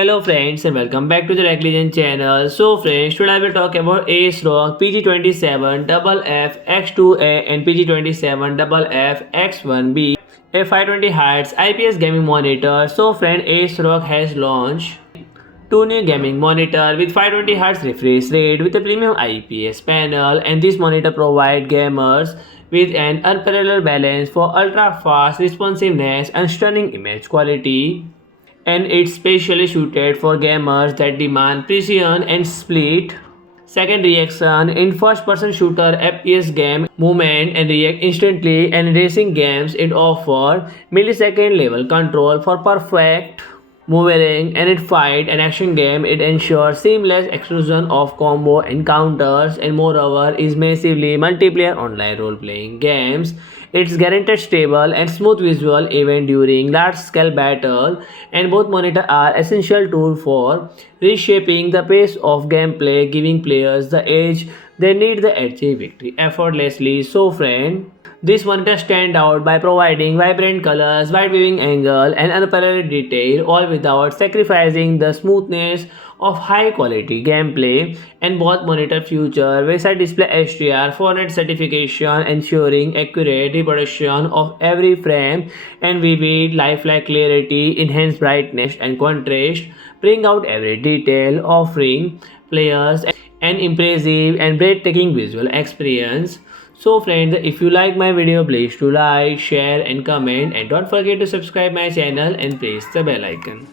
Hello friends and welcome back to the Legend channel. So friends, today I will talk about ASRock PG27FFX2A and PG27FFX1B, a 520Hz IPS gaming monitor. So friend, ASRock has launched two new gaming monitor with 520Hz refresh rate with a premium IPS panel, and this monitor provide gamers with an unparalleled balance for ultra fast responsiveness and stunning image quality, and it's specially suited for gamers that demand precision and split second reaction in first person shooter FPS game movement and react instantly, and in racing games it offers millisecond level control for perfect maneuvering, and in fight and action game it ensures seamless execution of combo encounters, and moreover is massively multiplayer online role playing games. It's guaranteed stable and smooth visual even during large scale battle, and both monitors are essential tool for reshaping the pace of gameplay, giving players the edge they need to achieve victory effortlessly. So friend, this monitor stand out by providing vibrant colors, wide viewing angle, and unparalleled detail, all without sacrificing the smoothness of high quality gameplay. And both monitor feature VESA display HDR 400 certification, ensuring accurate reproduction of every frame, and vivid lifelike clarity, enhanced brightness and contrast, bring out every detail, offering players an impressive and breathtaking visual experience. So friends, if you like my video, please do like, share and comment, and don't forget to subscribe my channel and press the bell icon.